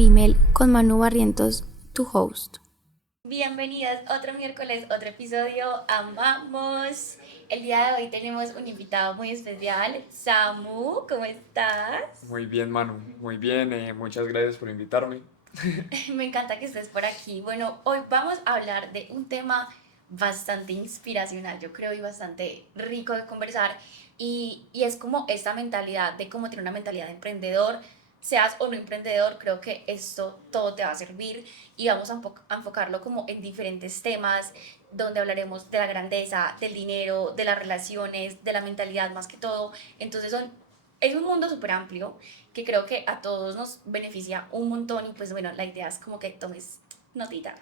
Bimel con Manu Barrientos, tu host. Bienvenidos otro miércoles, otro episodio. Amamos. El día de hoy tenemos un invitado muy especial, Samu. ¿Cómo estás? Muy bien, Manu, muy bien, muchas gracias por invitarme. Me encanta que estés por aquí. Bueno, hoy vamos a hablar de un tema bastante inspiracional, yo creo, y bastante rico de conversar. Y es como esta mentalidad de cómo tener una mentalidad de emprendedor, seas o no emprendedor, creo que esto todo te va a servir y vamos a enfocarlo como en diferentes temas donde hablaremos de la grandeza, del dinero, de las relaciones, de la mentalidad más que todo. Entonces es un mundo súper amplio que creo que a todos nos beneficia un montón y pues bueno, la idea es como que tomes notita.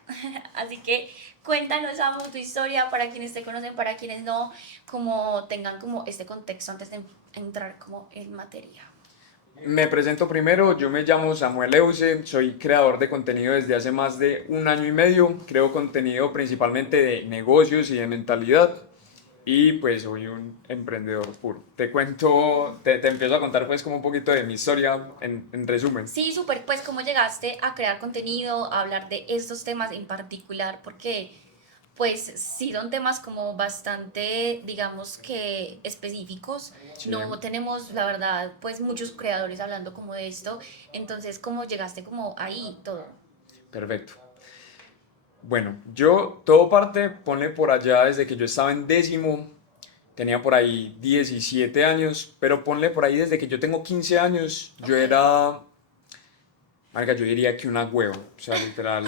Así que cuéntanos, Samu, tu historia para quienes te conocen, para quienes no, como tengan como este contexto antes de entrar como en materia. Me presento primero, yo me llamo Samuel Euse, soy creador de contenido desde hace más de un año y medio, creo contenido principalmente de negocios y de mentalidad y pues soy un emprendedor puro. Te cuento, te empiezo a contar pues como un poquito de mi historia en resumen. Sí, súper, pues cómo llegaste a crear contenido, a hablar de estos temas en particular, porque pues sí son temas como bastante, digamos que específicos. Sí, No tenemos, la verdad, pues muchos creadores hablando como de esto. Entonces, ¿cómo llegaste como ahí todo? perfecto. Bueno, yo todo parte, pone por allá desde que yo estaba en décimo, tenía por ahí 17 años, pero ponle por ahí desde que yo tengo 15 años, yo Ok, era, marica, yo diría que una hueva, o sea, literal,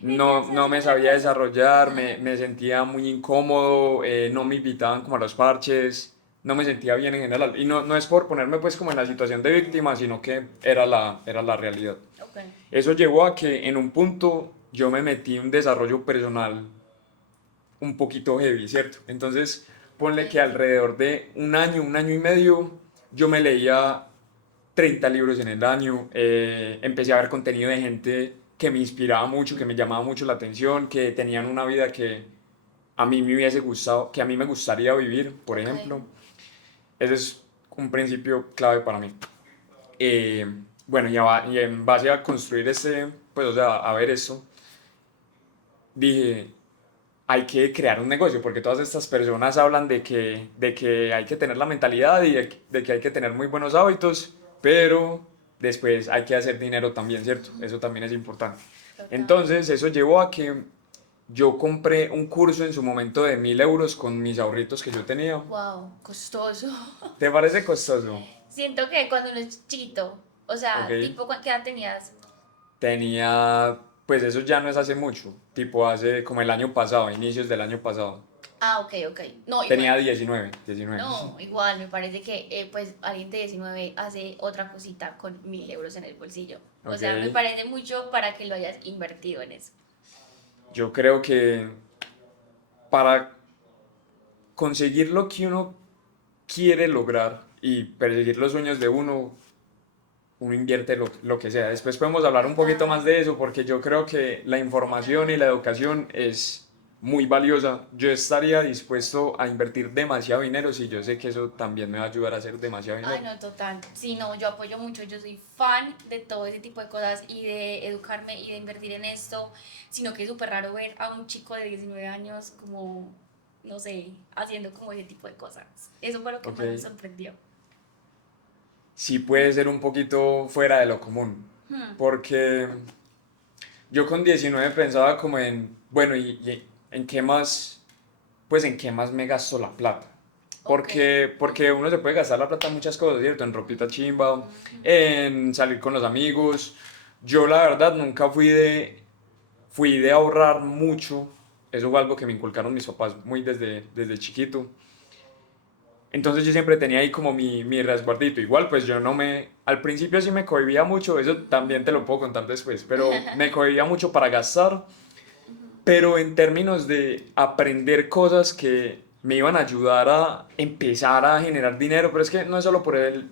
no me sabía desarrollar, me sentía muy incómodo, no me invitaban como a los parches, no me sentía bien en general, y no es por ponerme pues como en la situación de víctima, sino que era la realidad. ok. Eso llevó a que en un punto yo me metí en un desarrollo personal un poquito heavy, ¿cierto? Entonces, ponle que Ok. alrededor de un año y medio, yo me leía 30 libros en el año, empecé a ver contenido de gente que me inspiraba mucho, que me llamaba mucho la atención, que tenían una vida que a mí me hubiese gustado, que a mí me gustaría vivir, por Ok. ejemplo. Ese es un principio clave para mí. Eh, bueno, y en base a construir ese, pues, o sea, a ver eso, dije, hay que crear un negocio, porque todas estas personas hablan de que hay que tener la mentalidad y de que hay que tener muy buenos hábitos, pero después hay que hacer dinero también, ¿cierto? Eso también es importante. Total. Entonces, eso llevó a que yo compré un curso en su momento de 1.000 euros con mis ahorritos que yo tenía. Wow, costoso. ¿Te parece costoso? Siento que cuando uno es chiquito, o Ok. sea, tipo, ¿qué edad tenías? Tenía, pues eso ya no es hace mucho, tipo hace como el año pasado, inicios del año pasado. Ah, ok, ok. No, igual. Tenía 19. No, igual, me parece que pues alguien de 19 hace otra cosita con 1.000 euros en el bolsillo. O Ok. sea, me parece mucho para que lo hayas invertido en eso. Yo creo que para conseguir lo que uno quiere lograr y perseguir los sueños de uno invierte lo que sea. Después podemos hablar un poquito Total. más de eso porque yo creo que la información y la educación es muy valiosa. Yo estaría dispuesto a invertir demasiado dinero si yo sé que eso también me va a ayudar a hacer demasiado Ay, dinero. no, total. Sí, no, yo apoyo mucho. Yo soy fan de todo ese tipo de cosas y de educarme y de invertir en esto. Sino que es súper raro ver a un chico de 19 años como, no sé, haciendo como ese tipo de cosas. Eso fue lo que Ok. más me sorprendió. Sí puede ser un poquito fuera de lo común. Hmm, Porque yo con 19 pensaba como en, bueno, y en qué más, pues en qué más me gasto la plata. ok. Porque uno se puede gastar la plata en muchas cosas, ¿cierto? En ropita chimba, en salir con los amigos. Yo la verdad nunca fui de ahorrar mucho. Eso fue algo que me inculcaron mis papás muy desde chiquito. Entonces yo siempre tenía ahí como mi resguardito. Igual pues yo no me... Al principio sí me cohibía mucho, eso también te lo puedo contar después, pero me cohibía mucho para gastar, pero en términos de aprender cosas que me iban a ayudar a empezar a generar dinero, pero es que no es solo por el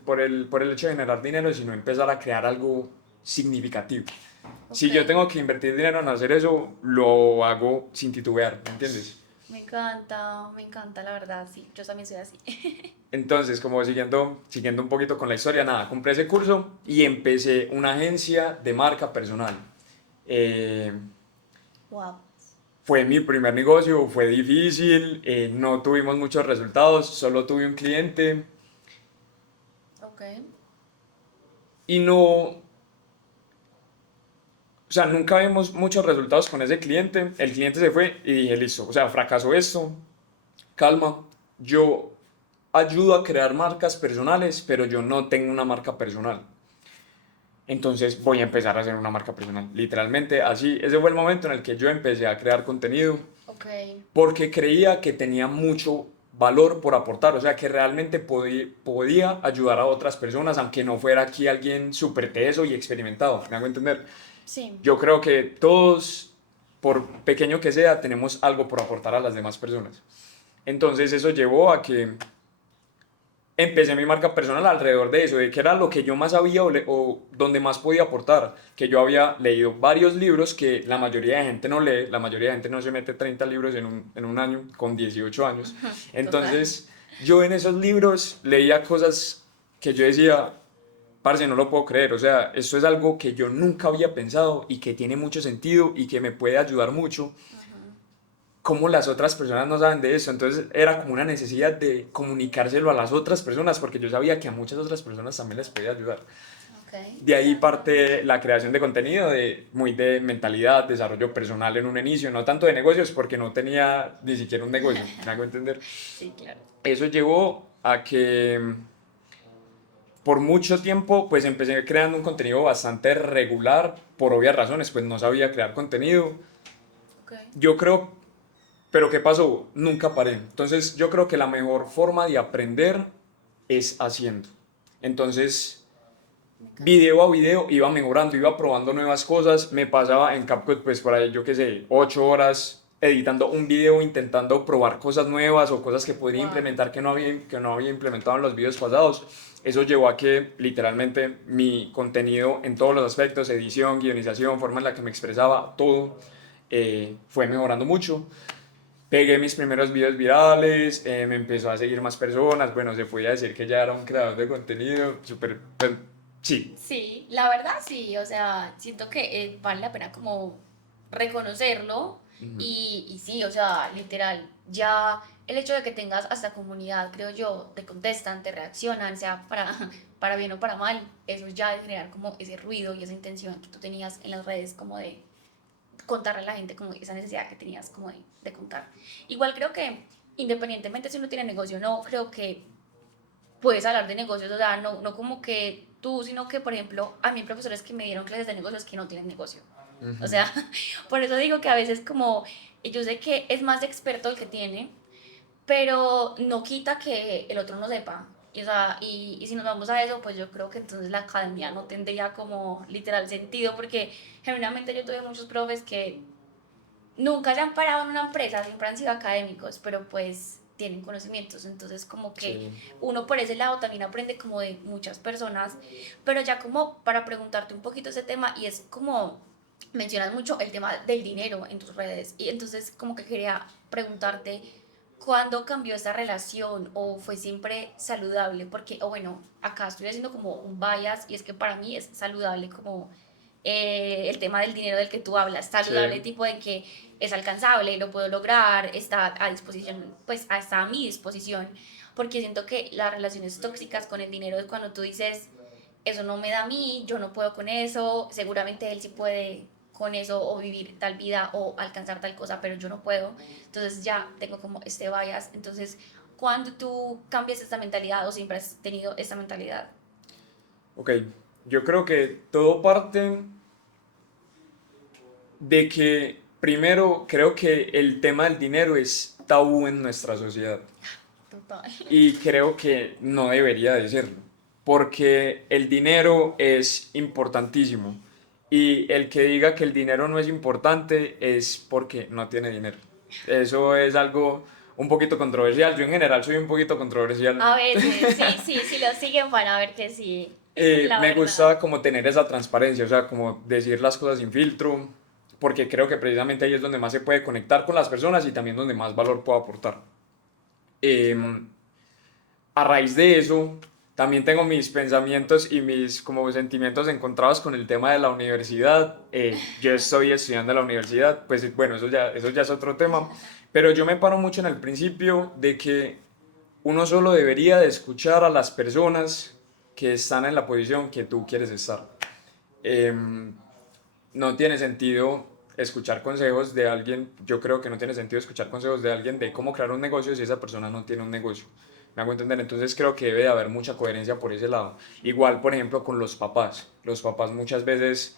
hecho de generar dinero, sino empezar a crear algo significativo. Ok. Si yo tengo que invertir dinero en hacer eso, lo hago sin titubear, ¿me entiendes? me encanta, la verdad, sí, yo también soy así. Entonces, como siguiendo un poquito con la historia, nada, compré ese curso y empecé una agencia de marca personal. Eh, Wow, Fue mi primer negocio, fue difícil, no tuvimos muchos resultados, solo tuve un cliente ok, y no, o sea, nunca vimos muchos resultados con ese cliente. El cliente se fue y dije, listo, o sea, fracasó esto, calma, yo ayudo a crear marcas personales, pero yo no tengo una marca personal. Entonces voy a empezar a hacer una marca personal. Literalmente así, ese fue el momento en el que yo empecé a crear contenido ok, porque creía que tenía mucho valor por aportar, o sea, que realmente podía ayudar a otras personas, aunque no fuera aquí alguien súper teso y experimentado, ¿me hago entender? sí, Yo creo que todos, por pequeño que sea, tenemos algo por aportar a las demás personas. Entonces eso llevó a que empecé mi marca personal alrededor de eso, de que era lo que yo más sabía o donde más podía aportar, que yo había leído varios libros que la mayoría de gente no lee, la mayoría de gente no se mete 30 libros en un año con 18 años. total. Entonces yo en esos libros leía cosas que yo decía, parce, no lo puedo creer, o sea, esto es algo que yo nunca había pensado y que tiene mucho sentido y que me puede ayudar mucho. ¿Cómo las otras personas no saben de eso? Entonces era como una necesidad de comunicárselo a las otras personas porque yo sabía que a muchas otras personas también les podía ayudar. Ok, De ahí claro. parte la creación de contenido, muy de mentalidad, desarrollo personal en un inicio, no tanto de negocios porque no tenía ni siquiera un negocio, me hago entender. Sí, claro. Eso llevó a que por mucho tiempo pues empecé creando un contenido bastante regular por obvias razones, pues no sabía crear contenido. Ok, Yo creo. Pero ¿qué pasó? Nunca paré. Entonces yo creo que la mejor forma de aprender es haciendo. Entonces, me encanta. video a video iba mejorando, iba probando nuevas cosas. Me pasaba en CapCut, pues por ahí, yo qué sé, 8 horas editando un video, intentando probar cosas nuevas o cosas que podría Wow. implementar que no había implementado en los videos pasados. Eso llevó a que literalmente mi contenido en todos los aspectos, edición, guionización, forma en la que me expresaba, todo fue mejorando mucho. Pegué mis primeros videos virales, me empezó a seguir más personas, bueno, se podía decir que ya era un creador de contenido, súper, pues, sí. Sí, la verdad sí, o sea, siento que vale la pena como reconocerlo Ujú. y sí, o sea, literal, ya el hecho de que tengas hasta comunidad, creo yo, te contestan, te reaccionan, sea para, para bien o para mal, eso ya de generar como ese ruido y esa intención que tú tenías en las redes como de contarle a la gente como esa necesidad que tenías como de contar. Igual creo que independientemente si uno tiene negocio o no, creo que puedes hablar de negocios, o sea, no, no como que tú, sino que, por ejemplo, a mí hay profesores que me dieron clases de negocios que no tienen negocio. O Ujú. sea, por eso digo que a veces como, yo sé que es más experto el que tiene, pero no quita que el otro no sepa. Y, o sea, y si nos vamos a eso, pues yo creo que entonces la academia no tendría como literal sentido, porque generalmente yo tuve muchos profes que nunca se han parado en una empresa, siempre han sido académicos, pero pues tienen conocimientos, entonces como que Sí. uno por ese lado también aprende como de muchas personas, pero ya como para preguntarte un poquito ese tema y es como mencionas mucho el tema del dinero en tus redes y entonces como que quería preguntarte cuándo cambió esta relación o fue siempre saludable, porque, o bueno, acá estoy haciendo como un bias y es que para mí es saludable como el tema del dinero del que tú hablas, Sí. saludable tipo de que es alcanzable, lo puedo lograr, está a disposición, pues está a mi disposición, porque siento que las relaciones tóxicas con el dinero es cuando tú dices, eso no me da a mí, yo no puedo con eso, seguramente él sí puede con eso o vivir tal vida o alcanzar tal cosa, pero yo no puedo, entonces ya tengo como este bias, entonces cuando tú cambias esta mentalidad o siempre has tenido esta mentalidad. Ok, yo creo que todo parte de que, primero, creo que el tema del dinero es tabú en nuestra sociedad. Total. Y creo que no debería de serlo, porque el dinero es importantísimo. Y el que diga que el dinero no es importante es porque no tiene dinero. Eso es algo un poquito controversial. Yo en general soy un poquito controversial. A veces, sí, sí, si lo siguen van a ver que sí, la Me verdad. gusta como tener esa transparencia, o sea, como decir las cosas sin filtro, porque creo que precisamente ahí es donde más se puede conectar con las personas y también donde más valor puedo aportar. A raíz de eso, también tengo mis pensamientos y mis como sentimientos encontrados con el tema de la universidad. Yo estoy estudiando en la universidad, pues bueno, eso ya es otro tema, pero yo me paro mucho en el principio de que uno solo debería de escuchar a las personas que están en la posición que tú quieres estar. No tiene sentido escuchar consejos de alguien, yo creo que no tiene sentido escuchar consejos de alguien de cómo crear un negocio si esa persona no tiene un negocio. ¿Me hago entender? Entonces creo que debe de haber mucha coherencia por ese lado. Igual, por ejemplo, con los papás. Los papás muchas veces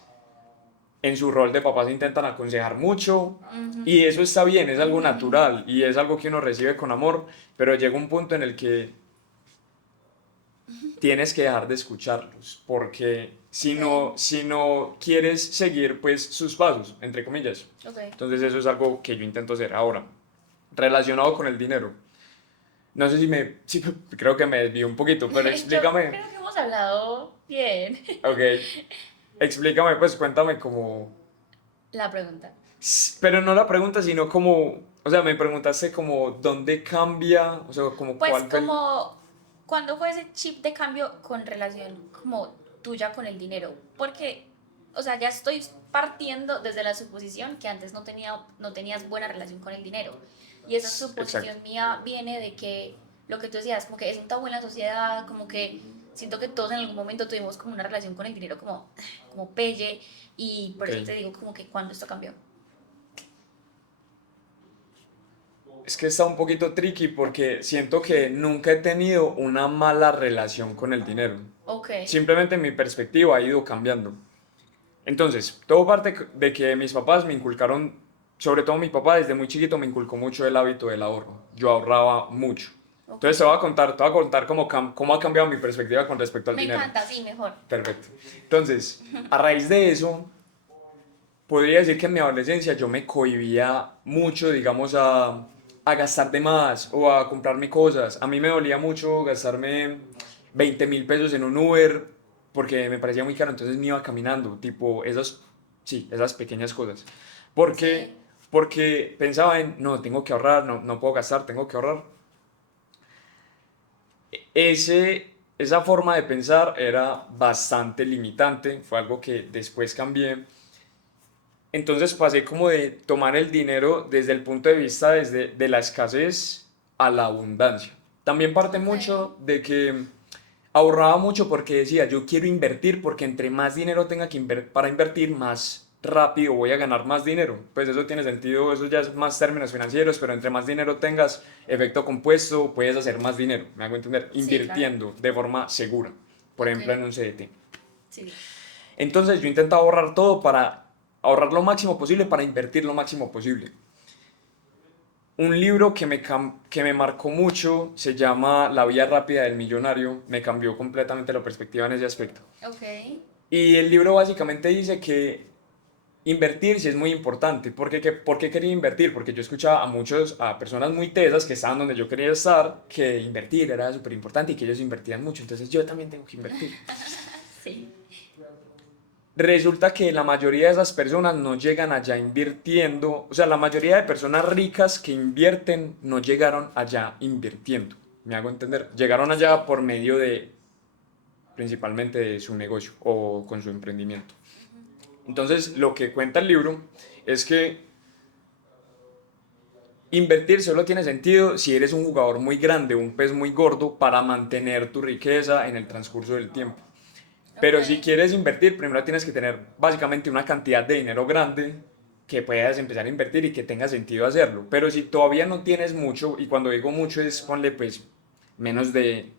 en su rol de papás intentan aconsejar mucho y eso está bien, es algo natural y es algo que uno recibe con amor, pero llega un punto en el que tienes que dejar de escucharlos, porque si no quieres seguir pues sus pasos, entre comillas. Okay. Entonces eso es algo que yo intento hacer. Ahora, relacionado con el dinero, no sé si creo que me desvío un poquito, pero Yo explícame. creo que hemos hablado bien. Ok, explícame, pues cuéntame como, La pregunta. pero no la pregunta, sino como, o sea, me preguntaste como dónde cambia, o sea, como Pues cuál fue el... como, ¿cuándo fue ese chip de cambio con relación como tuya con el dinero? Porque, o sea, ya estoy partiendo desde la suposición que antes no tenías buena relación con el dinero. Y esa suposición Exacto. mía viene de que lo que tú decías, como que es un tabú en la sociedad, como que siento que todos en algún momento tuvimos como una relación con el dinero como pelle, y por Ok. eso te digo como que cuando esto cambió. Es que está un poquito tricky porque siento que nunca he tenido una mala relación con el dinero. Ok, Simplemente mi perspectiva ha ido cambiando. Entonces, todo parte de que mis papás me inculcaron, sobre todo mi papá desde muy chiquito me inculcó mucho el hábito del ahorro. Yo ahorraba mucho. ok. Entonces te voy a contar cómo ha cambiado mi perspectiva con respecto al Me dinero. encanta, sí, mejor. Perfecto. Entonces, a raíz de eso, podría decir que en mi adolescencia yo me cohibía mucho, digamos, a gastar de más o a comprarme cosas. A mí me dolía mucho gastarme 20.000 pesos en un Uber porque me parecía muy caro, entonces me iba caminando, tipo, sí, esas pequeñas cosas. Sí, Porque pensaba en, no, tengo que ahorrar, no puedo gastar, tengo que ahorrar. Esa forma de pensar era bastante limitante, fue algo que después cambié. Entonces pasé como de tomar el dinero desde el punto de vista de la escasez a la abundancia. También parte ok. mucho de que ahorraba mucho porque decía, yo quiero invertir porque entre más dinero tenga para invertir, más rápido voy a ganar más dinero. Pues eso tiene sentido, eso ya es más términos financieros, pero entre más dinero tengas, efecto compuesto, puedes hacer más dinero, me hago entender, Sí, claro. invirtiendo de forma segura, por Ok, ejemplo en un CDT. sí. Entonces yo intento ahorrar todo para ahorrar lo máximo posible para invertir lo máximo posible. Un libro que me marcó mucho se llama La vía rápida del millonario, me cambió completamente la perspectiva en ese aspecto. Ok, Y el libro básicamente dice que invertir sí es muy importante. ¿Por qué quería invertir? Porque yo escuchaba a personas muy tesas que estaban donde yo quería estar, que invertir era súper importante y que ellos invertían mucho, entonces yo también tengo que invertir. sí. Resulta que la mayoría de esas personas no llegan allá invirtiendo, o sea, la mayoría de personas ricas que invierten no llegaron allá invirtiendo, me hago entender, llegaron allá Sí. por medio de, principalmente de su negocio o con su emprendimiento. Entonces, lo que cuenta el libro es que invertir solo tiene sentido si eres un jugador muy grande, un pez muy gordo para mantener tu riqueza en el transcurso del tiempo. Ok, Pero si quieres invertir, primero tienes que tener básicamente una cantidad de dinero grande que puedas empezar a invertir y que tenga sentido hacerlo. Pero si todavía no tienes mucho, y cuando digo mucho es ponle pues menos de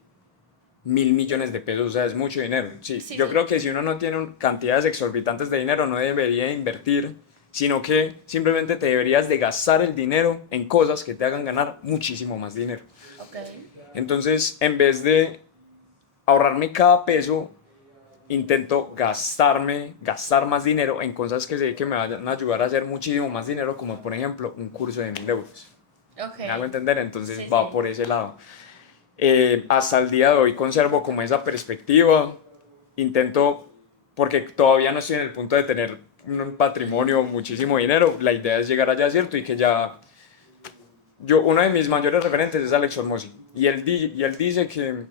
1.000 millones de pesos, o sea, es mucho dinero. Sí, sí, yo sí. creo que si uno no tiene cantidades exorbitantes de dinero, no debería invertir, sino que simplemente te deberías de gastar el dinero en cosas que te hagan ganar muchísimo más dinero. Ok, Entonces, en vez de ahorrarme cada peso, intento gastar más dinero en cosas que sé que me van a ayudar a hacer muchísimo más dinero, como por ejemplo un curso de 1.000 euros. ok. ¿Me hago entender? Entonces Sí, va sí. por ese lado. Hasta el día de hoy conservo como esa perspectiva. Intento, porque todavía no estoy en el punto de tener un patrimonio, muchísimo dinero, la idea es llegar allá, ¿cierto? Y que ya, uno de mis mayores referentes es Alex Hormozzi, y él dice que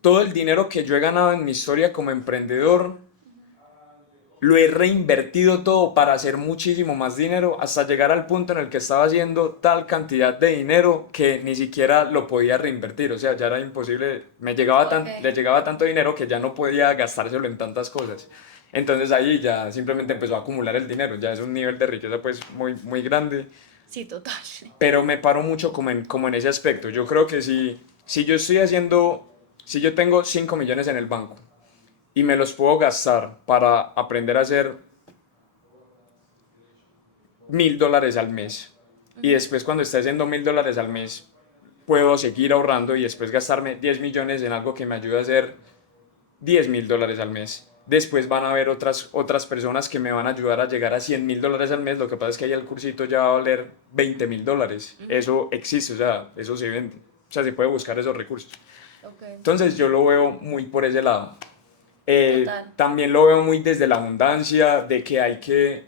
todo el dinero que yo he ganado en mi historia como emprendedor, lo he reinvertido todo para hacer muchísimo más dinero hasta llegar al punto en el que estaba haciendo tal cantidad de dinero que ni siquiera lo podía reinvertir, o sea, ya era imposible, le llegaba tanto dinero que ya no podía gastárselo en tantas cosas. Entonces ahí ya simplemente empezó a acumular el dinero, ya es un nivel de riqueza pues muy, muy grande, Sí, total. pero me paro mucho como en ese aspecto. Yo creo que si yo estoy haciendo, si yo tengo 5 millones en el banco y me los puedo gastar para aprender a hacer $1.000 al mes. Y después cuando esté haciendo $1.000 al mes, puedo seguir ahorrando y después gastarme 10 millones en algo que me ayude a hacer $10.000 al mes. Después van a haber otras personas que me van a ayudar a llegar a $100.000 al mes. Lo que pasa es que ahí el cursito ya va a valer $20.000. Eso existe, o sea, eso se vende. O sea, se puede buscar esos recursos. Okay. Entonces yo lo veo muy por ese lado. Total. También lo veo muy desde la abundancia, de que hay que,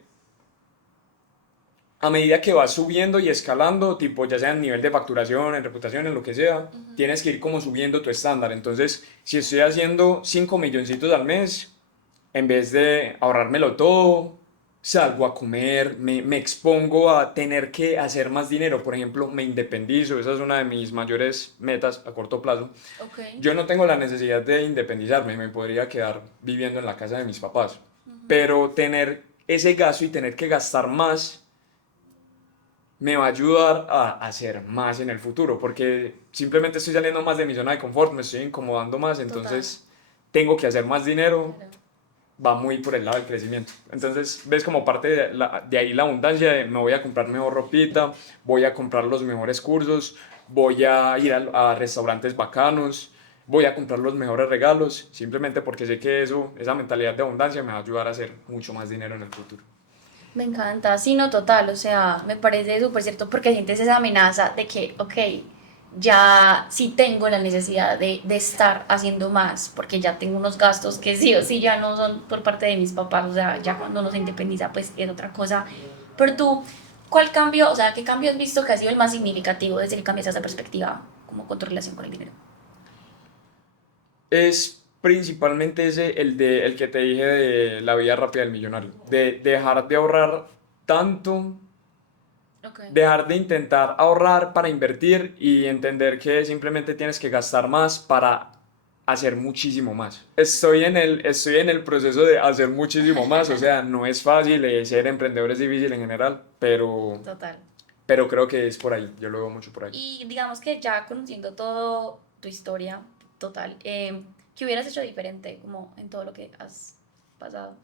a medida que vas subiendo y escalando, tipo ya sea en nivel de facturación, en reputación, en lo que sea, tienes que ir como subiendo tu estándar. Entonces, si estoy haciendo 5 milloncitos al mes, en vez de ahorrármelo todo, salgo a comer, me expongo a tener que hacer más dinero. Por ejemplo, me independizo, esa es una de mis mayores metas a corto plazo. Okay. Yo no tengo la necesidad de independizarme, me podría quedar viviendo en la casa de mis papás, pero tener ese gasto y tener que gastar más me va a ayudar a hacer más en el futuro, porque simplemente estoy saliendo más de mi zona de confort, me estoy incomodando más, entonces tengo que hacer más dinero, Claro. va muy por el lado del crecimiento. Entonces ves como parte de ahí la abundancia de me voy a comprar mejor ropita, voy a comprar los mejores cursos, voy a ir a restaurantes bacanos, voy a comprar los mejores regalos, simplemente porque sé que esa mentalidad de abundancia me va a ayudar a hacer mucho más dinero en el futuro. Me encanta, sí, no, total, o sea, me parece súper cierto porque sientes esa amenaza de que, ok, ya sí tengo la necesidad de estar haciendo más, porque ya tengo unos gastos que sí o sí ya no son por parte de mis papás, o sea, ya cuando uno se independiza pues es otra cosa. Pero tú, ¿cuál cambio, o sea, qué cambio has visto que ha sido el más significativo desde que cambiaste esa perspectiva, como con tu relación con el dinero? Es principalmente ese, el que te dije de la vida rápida del millonario, de dejar de ahorrar tanto, Ok. dejar de intentar ahorrar para invertir y entender que simplemente tienes que gastar más para hacer muchísimo más. Estoy en el proceso de hacer muchísimo más, o sea, no es fácil, ser emprendedor es difícil en general, Total. pero creo que es por ahí, yo lo veo mucho por ahí. Y digamos que ya conociendo todo tu historia total, ¿qué hubieras hecho diferente como en todo lo que has pasado?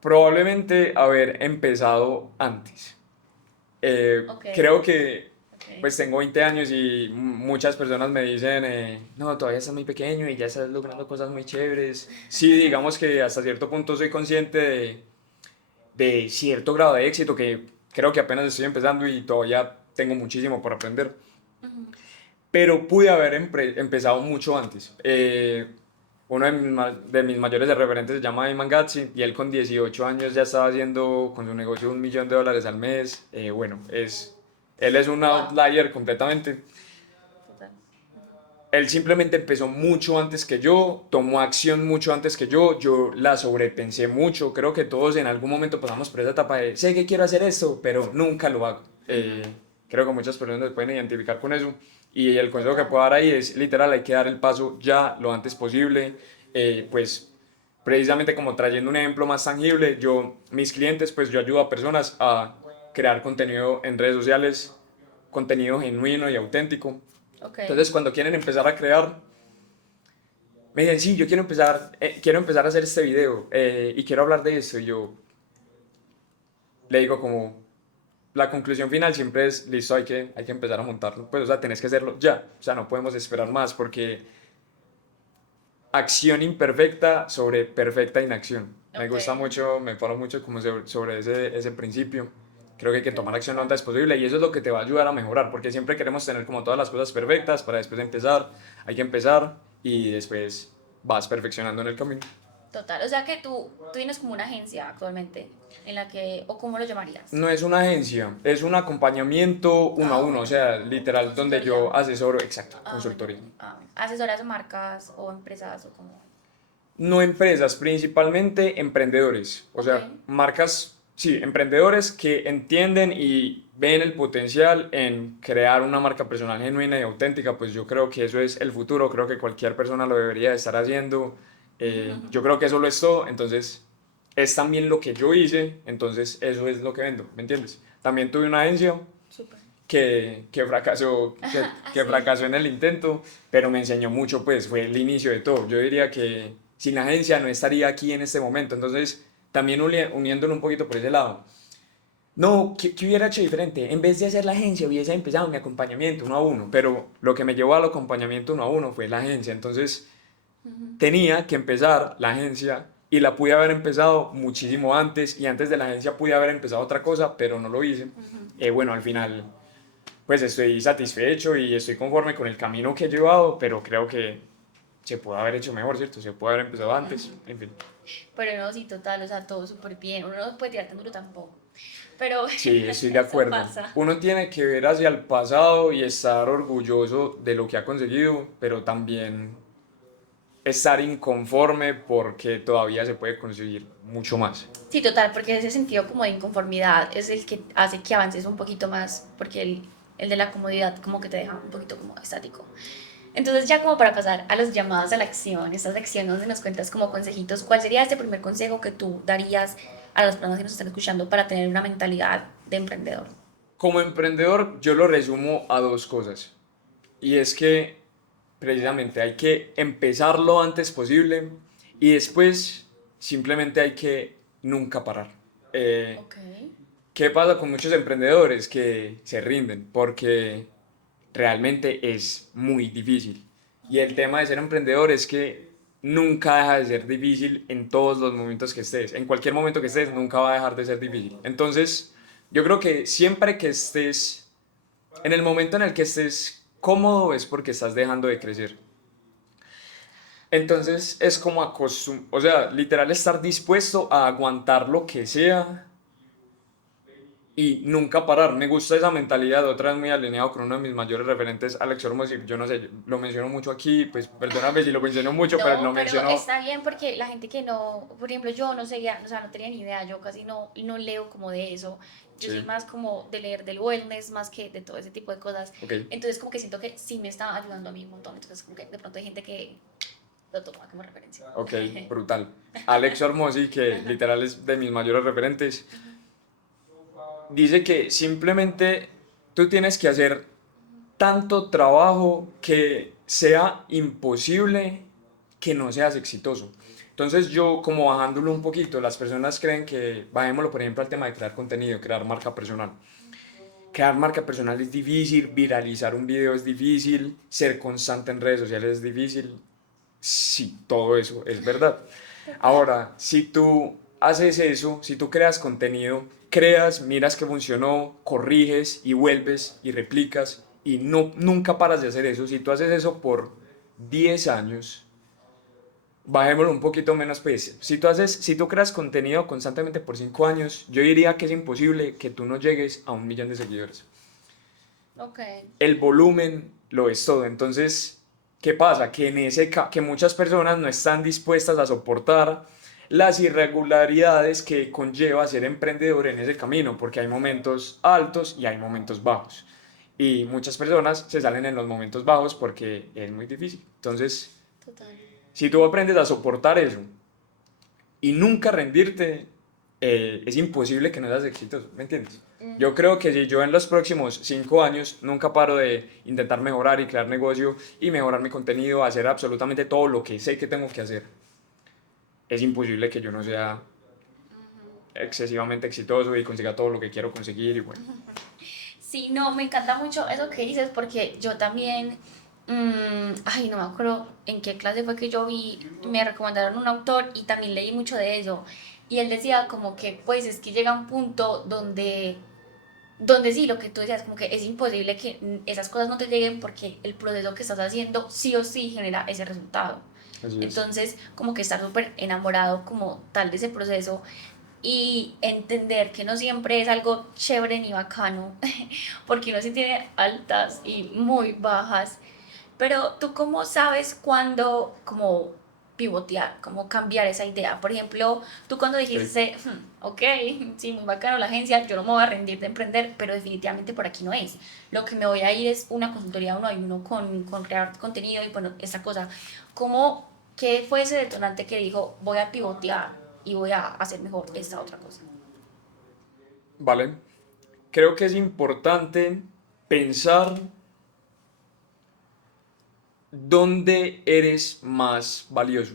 Probablemente haber empezado antes. Ok, Creo que ok. pues tengo 20 años y muchas personas me dicen, no, todavía estás muy pequeño y ya estás logrando cosas muy chéveres. Sí, digamos que hasta cierto punto soy consciente de cierto grado de éxito que creo que apenas estoy empezando y todavía tengo muchísimo por aprender. Ujú. Pero pude haber empezado mucho antes. Uno de mis mayores referentes se llama Ayman Gatsi y él con 18 años ya estaba haciendo con su negocio $1.000.000 al mes. Bueno, él es un Wow, outlier completamente. total. Él simplemente empezó mucho antes que yo, tomó acción mucho antes que yo la sobrepensé mucho. Creo que todos en algún momento pasamos por esa etapa de sé que quiero hacer esto, pero nunca lo hago. Creo que muchas personas se pueden identificar con eso. Y el consejo que Total. puedo dar ahí es literal, hay que dar el paso ya lo antes posible. Pues precisamente como trayendo un ejemplo más tangible, mis clientes, pues yo ayudo a personas a crear contenido en redes sociales, contenido genuino y auténtico. Ok. Entonces, cuando quieren empezar a crear, me dicen, sí, yo quiero empezar a hacer este video y quiero hablar de esto. Y yo le digo como, la conclusión final siempre es, listo, hay que empezar a montarlo. Pues, o sea, tenés que hacerlo ya. O sea, no podemos esperar más porque acción imperfecta sobre perfecta inacción. Me Ok. gusta mucho, me paro mucho como sobre ese principio. Creo que hay que Ok, tomar me acción lo gusta. antes posible y eso es lo que te va a ayudar a mejorar, porque siempre queremos tener como todas las cosas perfectas para después empezar. Hay que empezar y después vas perfeccionando en el camino. Total, o sea que tú tienes como una agencia actualmente en la que, o cómo lo llamarías. No es una agencia, es un acompañamiento uno a uno, o Bueno, sea, literal, donde consultoría. yo asesoro, exacto, Bueno, consultoría. bueno. ¿Asesoras marcas o empresas o como? No empresas, principalmente emprendedores, o Ok. sea, marcas, sí, emprendedores que entienden y ven el potencial en crear una marca personal genuina y auténtica, pues yo creo que eso es el futuro, creo que cualquier persona lo debería de estar haciendo, yo creo que eso lo es todo, entonces es también lo que yo hice, entonces eso es lo que vendo, ¿me entiendes? También tuve una agencia Súper. que Sí. fracasó en el intento, pero me enseñó mucho, pues fue el inicio de todo. Yo diría que sin la agencia no estaría aquí en este momento, entonces también uniéndolo un poquito por ese lado. No, ¿qué hubiera hecho diferente? En vez de hacer la agencia, hubiese empezado mi acompañamiento uno a uno, pero lo que me llevó al acompañamiento uno a uno fue la agencia, entonces tenía que empezar la agencia y la pude haber empezado muchísimo antes y antes de la agencia pude haber empezado otra cosa, pero no lo hice. Bueno, al final pues estoy satisfecho y estoy conforme con el camino que he llevado, pero creo que se puede haber hecho mejor, ¿cierto? Se puede haber empezado antes, en fin. Pero no, sí, total, o sea, todo súper bien. Uno no puede tirar tan duro tampoco. Pero Sí, estoy de eso acuerdo. pasa. Uno tiene que ver hacia el pasado y estar orgulloso de lo que ha conseguido, pero también estar inconforme porque todavía se puede conseguir mucho más. Sí, total, porque ese sentido como de inconformidad es el que hace que avances un poquito más, porque el de la comodidad como que te deja un poquito como estático. Entonces ya como para pasar a los llamados a la acción, esta sección donde nos cuentas como consejitos, ¿cuál sería este primer consejo que tú darías a las personas que nos están escuchando para tener una mentalidad de emprendedor? Como emprendedor, yo lo resumo a dos cosas. Y es que precisamente hay que empezar lo antes posible y después simplemente hay que nunca parar. Eh, Ok. ¿Qué pasa con muchos emprendedores que se rinden? Porque realmente es muy difícil. Y el tema de ser emprendedor es que nunca deja de ser difícil en todos los momentos que estés. En cualquier momento que estés, nunca va a dejar de ser difícil. Entonces, yo creo que siempre que estés, en el momento en el que estés cómodo, es porque estás dejando de crecer. Entonces, es como o sea, literal estar dispuesto a aguantar lo que sea y nunca parar. Me gusta esa mentalidad, otra vez muy alineado con uno de mis mayores referentes, Alex Hormozzi. Yo no sé, lo menciono mucho aquí, pues perdóname si lo menciono mucho, pero No, lo pero menciono. está bien porque la gente que no, por ejemplo, yo no seguía, o sea, no tenía ni idea, yo casi no leo como de eso. Yo soy Sí, más como de leer del wellness, más que de todo ese tipo de cosas. ok, Entonces, como que siento que sí me está ayudando a mí un montón. Entonces, como que de pronto hay gente que lo toma como referencia. ok, brutal. Alex Hormozzi, que literal es de mis mayores referentes, dice que simplemente tú tienes que hacer tanto trabajo que sea imposible que no seas exitoso. Entonces yo como bajándolo un poquito, las personas creen que, bajémoslo por ejemplo al tema de crear contenido, crear marca personal. Crear marca personal es difícil, viralizar un video es difícil, ser constante en redes sociales es difícil. Sí, todo eso es verdad. Ahora, si tú haces eso, si tú creas contenido, creas, miras que funcionó, corriges y vuelves y replicas y no, nunca paras de hacer eso, si tú haces eso por 10 años, bajémoslo un poquito menos, pues, si tú creas contenido constantemente por 5 años, yo diría que es imposible que tú no llegues a 1 millón de seguidores. Ok. El volumen lo es todo. Entonces, ¿qué pasa? Que, que muchas personas no están dispuestas a soportar las irregularidades que conlleva ser emprendedor en ese camino, porque hay momentos altos y hay momentos bajos. Y muchas personas se salen en los momentos bajos porque es muy difícil. Entonces, Total. si tú aprendes a soportar eso y nunca rendirte, es imposible que no seas exitoso, ¿me entiendes? Yo creo que si yo en los próximos 5 años nunca paro de intentar mejorar y crear negocio y mejorar mi contenido, hacer absolutamente todo lo que sé que tengo que hacer, es imposible que yo no sea excesivamente exitoso y consiga todo lo que quiero conseguir y bueno. Sí, no, me encanta mucho eso que dices porque yo también, ay, no me acuerdo en qué clase fue que yo vi, me recomendaron un autor y también leí mucho de eso. Y él decía como que pues es que llega un punto donde sí, lo que tú decías, como que es imposible que esas cosas no te lleguen porque el proceso que estás haciendo sí o sí genera ese resultado. Así es. Entonces, como que estar súper enamorado como tal de ese proceso y entender que no siempre es algo chévere ni bacano, porque uno sí tiene altas y muy bajas, pero tú cómo sabes cuándo como pivotear, cómo cambiar esa idea. Por ejemplo, tú cuando Ok. dijiste, ok, sí, muy bacano la agencia, yo no me voy a rendir de emprender, pero definitivamente por aquí no es. Lo que me voy a ir es una consultoría uno a uno con crear contenido y bueno, esa cosa. ¿Cómo, qué fue ese detonante que dijo, voy a pivotear y voy a hacer mejor esta otra cosa? Vale. Creo que es importante pensar dónde eres más valioso.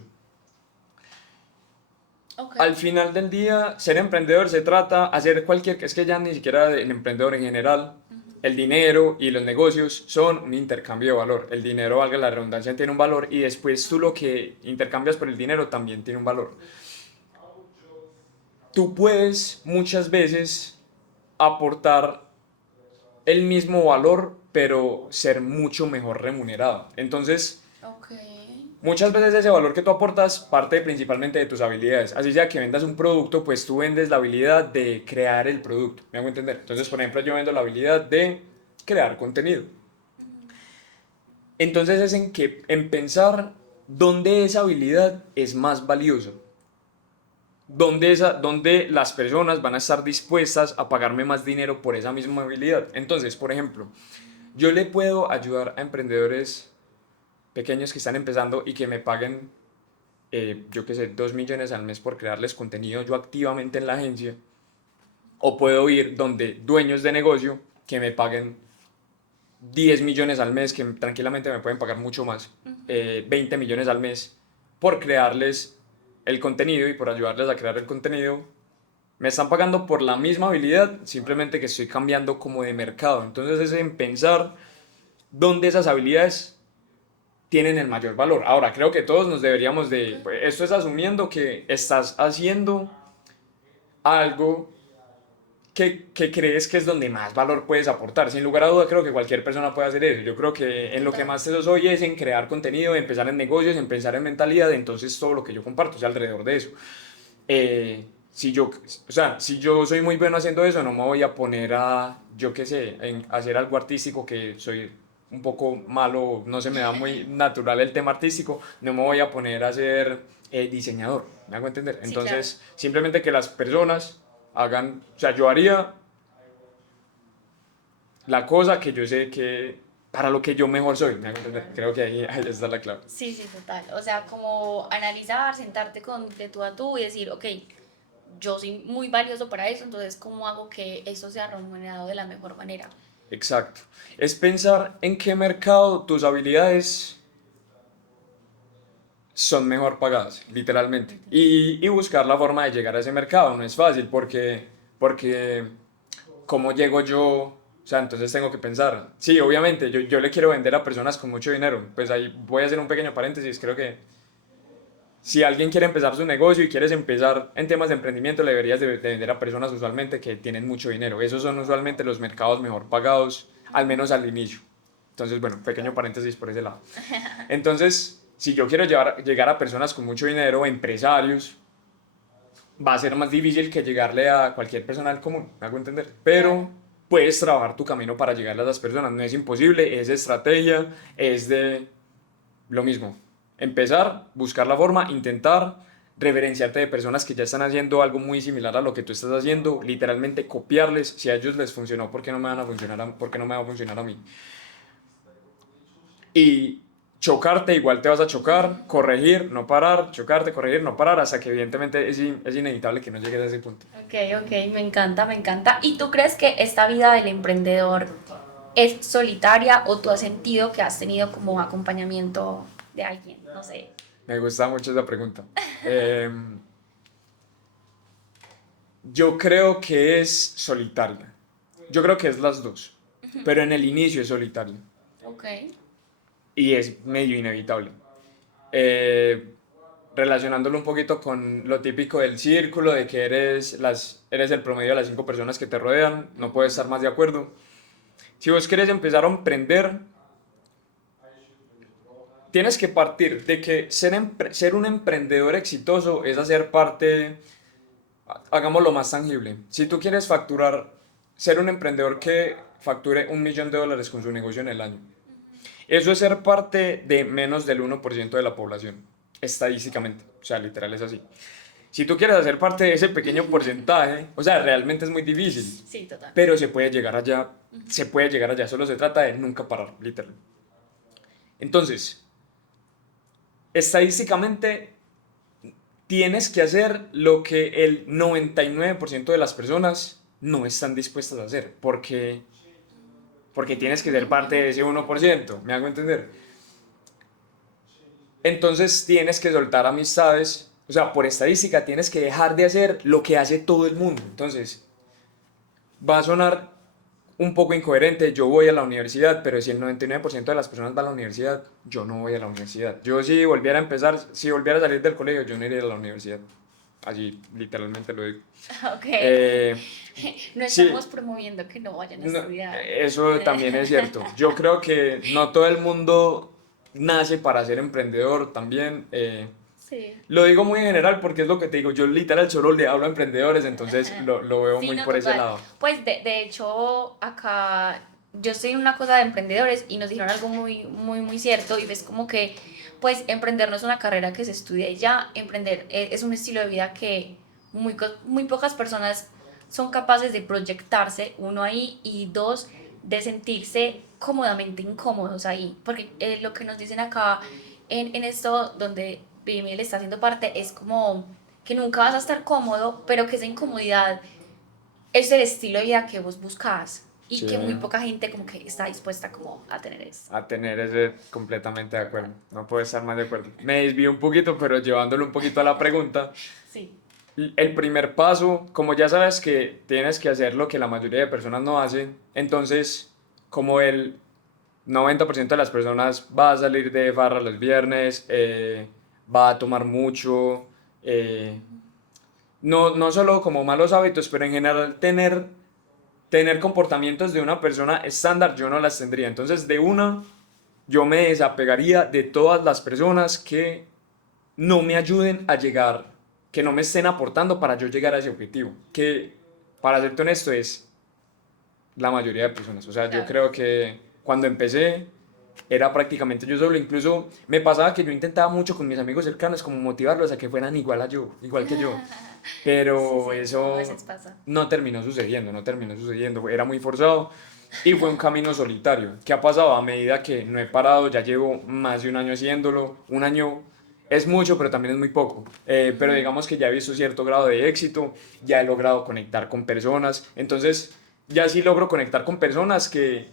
Ok. Al final del día, ser emprendedor se trata de hacer cualquier, es que ya ni siquiera el emprendedor en general, el dinero y los negocios son un intercambio de valor. El dinero, valga la redundancia, tiene un valor y después tú lo que intercambias por el dinero también tiene un valor. Tú puedes muchas veces aportar el mismo valor, pero ser mucho mejor remunerado. Entonces, Ok. muchas veces ese valor que tú aportas parte principalmente de tus habilidades. Así sea que vendas un producto, pues tú vendes la habilidad de crear el producto. ¿Me hago entender? Entonces, por Sí. ejemplo, yo vendo la habilidad de crear contenido. Entonces es en pensar dónde esa habilidad es más valiosa. Dónde las personas van a estar dispuestas a pagarme más dinero por esa misma habilidad. Entonces, por ejemplo, yo le puedo ayudar a emprendedores pequeños que están empezando y que me paguen yo qué sé, 2 millones al mes por crearles contenido yo activamente en la agencia, o puedo ir donde dueños de negocio que me paguen 10 millones al mes, que tranquilamente me pueden pagar mucho más, 20 millones al mes, por crearles el contenido y por ayudarles a crear el contenido. Me están pagando por la misma habilidad, simplemente que estoy cambiando como de mercado. Entonces es en pensar dónde esas habilidades tienen el mayor valor. Ahora, creo que todos nos deberíamos de, pues, esto es asumiendo que estás haciendo algo que crees que es donde más valor puedes aportar. Sin lugar a duda, creo que cualquier persona puede hacer eso. Yo creo que en lo que Total. más te soy es en crear contenido, en empezar en negocios, en pensar en mentalidad, entonces todo lo que yo comparto es alrededor de eso. Si yo, o sea, si yo soy muy bueno haciendo eso, no me voy a poner a, yo qué sé, en hacer algo artístico que soy un poco malo, no se me da muy natural el tema artístico, no me voy a poner a ser diseñador, ¿me hago entender? Sí, claro. Entonces, simplemente que las personas hagan, o sea, yo haría la cosa que yo sé que, para lo que yo mejor soy, ¿me hago entender? Creo que ahí está la clave. Sí, sí, total. O sea, como analizar, sentarte con de tú a tú y decir, ok, yo soy muy valioso para eso, entonces, ¿cómo hago que eso sea remunerado de la mejor manera? Exacto. Es pensar en qué mercado tus habilidades son mejor pagadas, literalmente. Literal. Y buscar la forma de llegar a ese mercado. No es fácil porque ¿cómo llego yo? O sea, entonces tengo que pensar. Sí, obviamente, yo le quiero vender a personas con mucho dinero. Pues ahí voy a hacer un pequeño paréntesis. Creo que si alguien quiere empezar su negocio y quieres empezar en temas de emprendimiento, le deberías de vender a personas usualmente que tienen mucho dinero. Esos son usualmente los mercados mejor pagados, al menos al inicio. Entonces, bueno, pequeño Total. paréntesis por ese lado. Entonces, si yo quiero llegar a personas con mucho dinero, empresarios, va a ser más difícil que llegarle a cualquier persona del común, me hago entender. Claro. Pero puedes trabajar tu camino para llegarle a las personas, no es imposible, es estrategia, es de lo mismo. Empezar, buscar la forma, intentar reverenciarte de personas que ya están haciendo algo muy similar a lo que tú estás haciendo, literalmente copiarles, si a ellos les funcionó, ¿por qué no me van a funcionar por qué no me va a funcionar a mí? Y chocarte, igual te vas a chocar, corregir, no parar, chocarte, corregir, no parar, hasta que evidentemente es inevitable que no llegues a ese punto. Ok, ok, me encanta, me encanta. ¿Y tú crees que esta vida del emprendedor es solitaria o tú has sentido que has tenido como acompañamiento de alguien? No sé. Me gusta mucho esa pregunta. Eh, yo creo que es solitaria. Yo creo que es las dos. Pero en el inicio es solitaria. Ok. Y es medio inevitable. Eh, relacionándolo un poquito con lo típico del círculo, de que eres el promedio de las 5 personas que te rodean, no puedes estar más de acuerdo. Si vos querés empezar a emprender, tienes que partir de que ser un emprendedor exitoso es hacer parte, hagámoslo más tangible. Si tú quieres facturar, ser un emprendedor que facture $1.000.000 con su negocio en el año, eso es ser parte de menos del 1% de la población, estadísticamente, o sea, literal es así. Si tú quieres hacer parte de ese pequeño porcentaje, o sea, realmente es muy difícil, Sí, total. pero se puede llegar allá, se puede llegar allá, solo se trata de nunca parar, literal. Entonces, estadísticamente, tienes que hacer lo que el 99% de las personas no están dispuestas a hacer, porque tienes que ser parte de ese 1%, ¿me hago entender? Entonces tienes que soltar amistades, o sea, por estadística tienes que dejar de hacer lo que hace todo el mundo. Entonces, va a sonar un poco incoherente, yo voy a la universidad, pero si el 99% de las personas va a la universidad, yo no voy a la universidad. Yo si volviera a empezar, si volviera a salir del colegio, yo no iría a la universidad. Así literalmente lo digo. Ok. Eh, No sí, estamos promoviendo que no vayan a estudiar. eso también es cierto. Yo creo que no todo el mundo nace para ser emprendedor también. Sí. Lo digo muy en general porque es lo que te digo. Yo literal solo le hablo a emprendedores, entonces lo veo Sí, muy no, por ese total. lado. Pues de hecho, acá yo estoy en una cosa de emprendedores y nos dijeron algo muy, muy, muy cierto y ves como que, pues, emprender no es una carrera que se estudia y ya, emprender es un estilo de vida que muy pocas personas son capaces de proyectarse, uno ahí, y dos, de sentirse cómodamente incómodos ahí, porque lo que nos dicen acá en esto donde Vimel está haciendo parte es como que nunca vas a estar cómodo, pero que esa incomodidad es el estilo de vida que vos buscas y Sí, que muy poca gente como que está dispuesta como a tener eso. a tener ese completamente de acuerdo. No puedo estar más de acuerdo. Me desvío un poquito, pero llevándolo un poquito a la pregunta. Sí. El primer paso, como ya sabes que tienes que hacer lo que la mayoría de personas no hacen, entonces, como el 90% de las personas va a salir de farra los viernes, va a tomar mucho, eh, no solo como malos hábitos, pero en general tener comportamientos de una persona estándar, yo no las tendría. Entonces, de una, yo me desapegaría de todas las personas que no me ayuden a llegar, que no me estén aportando para yo llegar a ese objetivo. Que, para serte honesto, es la mayoría de personas. O sea, yo Claro. creo que cuando empecé era prácticamente yo solo. Incluso me pasaba que yo intentaba mucho con mis amigos cercanos como motivarlos a que fueran igual a yo, igual que yo. Sí, Pero sí, no, a eso veces pasa. no terminó sucediendo, no terminó sucediendo. Era muy forzado y fue un camino solitario. ¿Qué ha pasado? A medida que no he parado, ya llevo más de un año haciéndolo. Un año es mucho, pero también es muy poco. Pero digamos que ya he visto cierto grado de éxito, ya he logrado conectar con personas. Entonces, ya sí logro conectar con personas que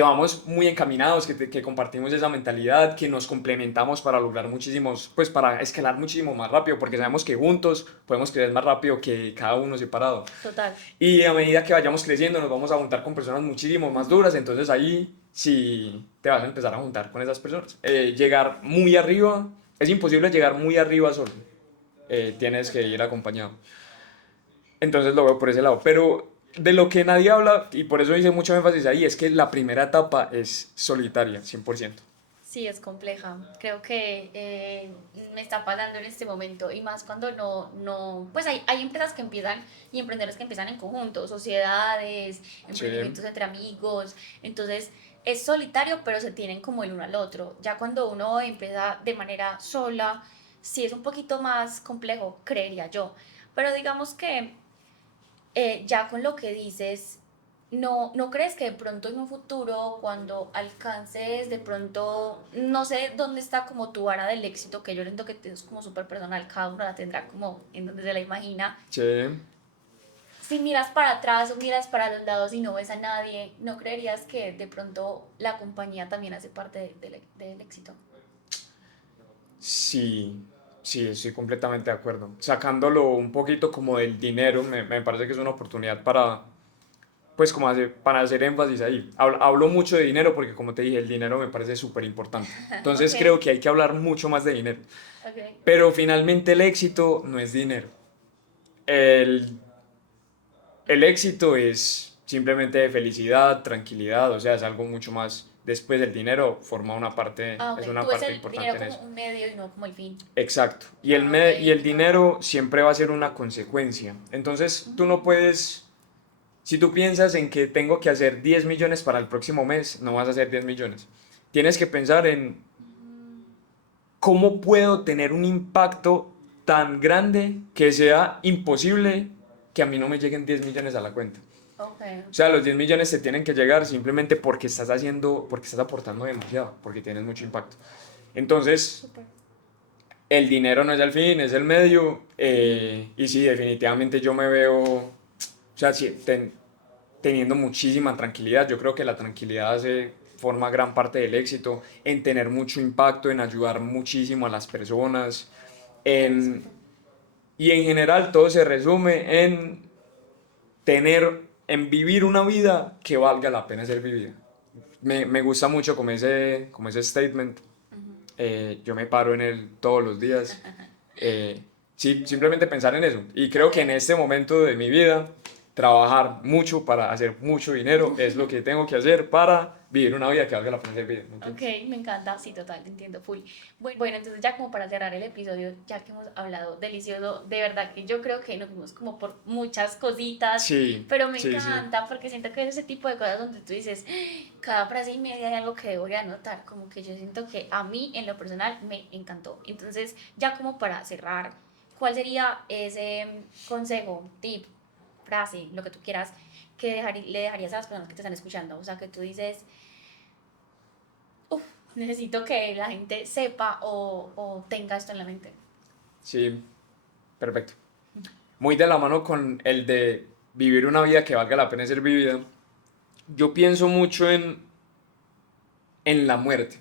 vamos muy encaminados, que compartimos esa mentalidad, que nos complementamos para lograr muchísimos, pues para escalar muchísimo más rápido, porque sabemos que juntos podemos crecer más rápido que cada uno separado. Total. Y a medida que vayamos creciendo nos vamos a juntar con personas muchísimo más duras, entonces ahí sí te vas a empezar a juntar con esas personas. Llegar muy arriba, es imposible llegar muy arriba solo, tienes que ir acompañado. Entonces lo veo por ese lado. Pero de lo que nadie habla, y por eso hice mucho énfasis ahí, es que la primera etapa es solitaria, 100%. Sí, es compleja. Creo que me está pasando en este momento y más cuando pues hay empresas que empiezan y emprendedores que empiezan en conjunto, sociedades, Sí, emprendimientos entre amigos. Entonces es solitario, pero se tienen como el uno al otro. Ya cuando uno empieza de manera sola, sí es un poquito más complejo, creería yo. Pero digamos que ya con lo que dices, ¿no crees que de pronto en un futuro, cuando alcances de pronto, no sé dónde está como tu vara del éxito, que yo siento que es como súper personal, cada uno la tendrá como en donde se la imagina, sí. si miras para atrás o miras para los lados y no ves a nadie, ¿no creerías que de pronto la compañía también hace parte del éxito? Sí, sí, estoy completamente de acuerdo. Sacándolo un poquito como del dinero, me parece que es una oportunidad para, pues como para hacer énfasis ahí. Hablo mucho de dinero porque como te dije, el dinero me parece súper importante. Ok, Entonces creo que hay que hablar mucho más de dinero. ok. Pero finalmente el éxito no es dinero. El, el éxito es simplemente de felicidad, tranquilidad, o sea, es algo mucho más. Después del dinero forma una parte, Ah, ok. es una Tú ves parte el importante dinero en como eso. un medio y no como el fin. Exacto. Ah, ok. Y el Wow. dinero siempre va a ser una consecuencia. Entonces, tú no puedes, si tú piensas en que tengo que hacer 10 millones para el próximo mes, no vas a hacer 10 millones. Tienes que pensar en cómo puedo tener un impacto tan grande que sea imposible que a mí no me lleguen 10 millones a la cuenta. Ok. O sea, los 10 millones te tienen que llegar simplemente porque estás haciendo, porque estás aportando demasiado, porque tienes mucho impacto. Entonces, Súper. el dinero no es el fin, es el medio. Y sí, definitivamente yo me veo, o sea, sí, teniendo muchísima tranquilidad. Yo creo que la tranquilidad forma gran parte del éxito, en tener mucho impacto, en ayudar muchísimo a las personas, en, Súper. y en general todo se resume en vivir una vida que valga la pena ser vivida. Me gusta mucho como ese statement. Yo me paro en él todos los días. Sí, simplemente pensar en eso. Y creo Ok. que en este momento de mi vida, trabajar mucho para hacer mucho dinero es lo que tengo que hacer para vivir una vida que valga la pena ser vivida. ¿Me Ok, entiendes? me encanta, sí, total, te entiendo full. Bueno, entonces ya como para cerrar el episodio, ya que hemos hablado delicioso, de verdad que yo creo que nos fuimos como por muchas cositas, Sí, pero me sí, sí. encanta porque siento que es ese tipo de cosas donde tú dices, "Ah, cada frase y media hay algo que debo de anotar", como que yo siento que a mí en lo personal me encantó. Entonces, ya como para cerrar, ¿cuál sería ese consejo, tip, frase, lo que tú quieras, que le dejarías a las personas que te están escuchando? O sea, que tú dices uf, necesito que la gente sepa o tenga esto en la mente. Sí, perfecto. Muy de la mano con el de vivir una vida que valga la pena ser vivida. Yo pienso mucho en la muerte.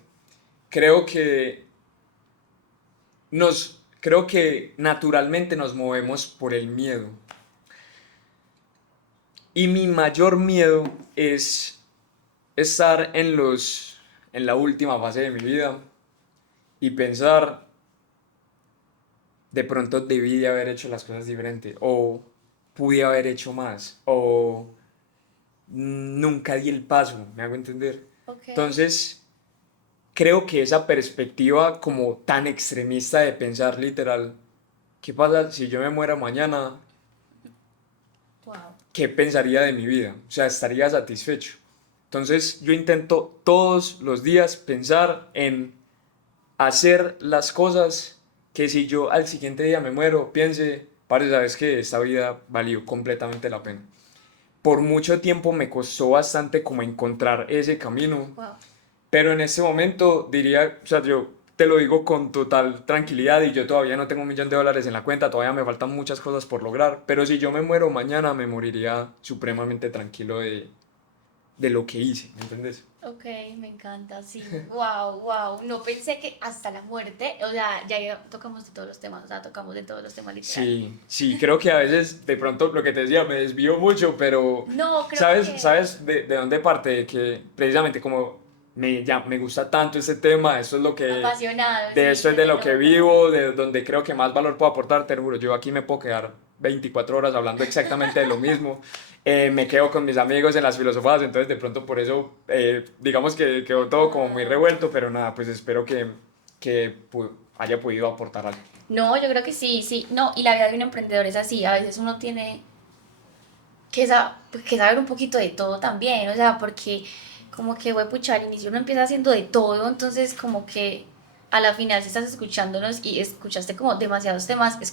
Creo que creo que naturalmente nos movemos por el miedo. Y mi mayor miedo es estar en la última fase de mi vida y pensar, de pronto debí de haber hecho las cosas diferente, o pude haber hecho más, o nunca di el paso, ¿me hago entender? Ok. Entonces, creo que esa perspectiva como tan extremista de pensar literal, ¿qué pasa si yo me muera mañana? Wow. ¿Qué pensaría de mi vida? O sea, estaría satisfecho. Entonces yo intento todos los días pensar en hacer las cosas que si yo al siguiente día me muero, piense, parce, sabes que esta vida valió completamente la pena. Por mucho tiempo me costó bastante como encontrar ese camino, Wow. pero en este momento diría, o sea, yo te lo digo con total tranquilidad y yo todavía no tengo $1.000.000 en la cuenta, todavía me faltan muchas cosas por lograr, pero si yo me muero mañana me moriría supremamente tranquilo de lo que hice, ¿me entiendes? Ok, me encanta, sí. Wow, wow. No pensé que hasta la muerte, o sea, ya tocamos de todos los temas, o sea, tocamos de todos los temas literal. Sí, sí, creo que a veces, de pronto, lo que te decía, me desvío mucho, pero No, creo ¿sabes, que... sabes de dónde parte? Que precisamente como me gusta tanto este tema, esto es lo que, Apasionado, de sí, esto es se de te lo que nota. vivo, de donde creo que más valor puedo aportar, te lo juro, yo aquí me puedo quedar 24 horas hablando exactamente de lo mismo. Me quedo con mis amigos en las filosofadas, entonces de pronto por eso, digamos que quedó todo como muy Ah. revuelto, pero nada, pues espero que haya podido aportar algo. No, yo creo que sí, sí. No, y la vida de un emprendedor es así. A veces uno tiene que saber un poquito de todo también, o sea, porque como que, pucha, al inicio uno empieza haciendo de todo, entonces como que a la final si estás escuchándonos y escuchaste como demasiados temas, es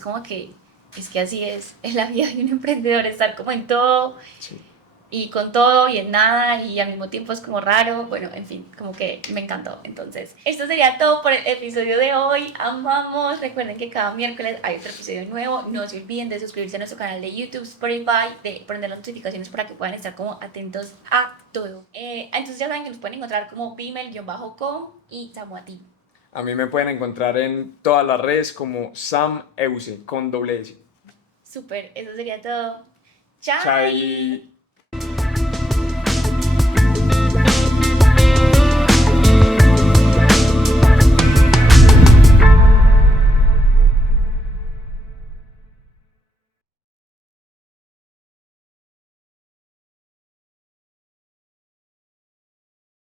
que así es la vida de un emprendedor, estar como en todo Sí. y con todo y en nada y al mismo tiempo es como raro, bueno, en fin, como que me encantó. Entonces, esto sería todo por el episodio de hoy. Amamos, recuerden que cada miércoles hay otro episodio nuevo. No se olviden de suscribirse a nuestro canal de YouTube, Spotify, de prender las notificaciones para que puedan estar como atentos a todo. Entonces ya saben que nos pueden encontrar como pimel-com y Samuati. A mí me pueden encontrar en todas las redes como Sam Euse con doble S. Súper, eso sería todo. Chai. Chai.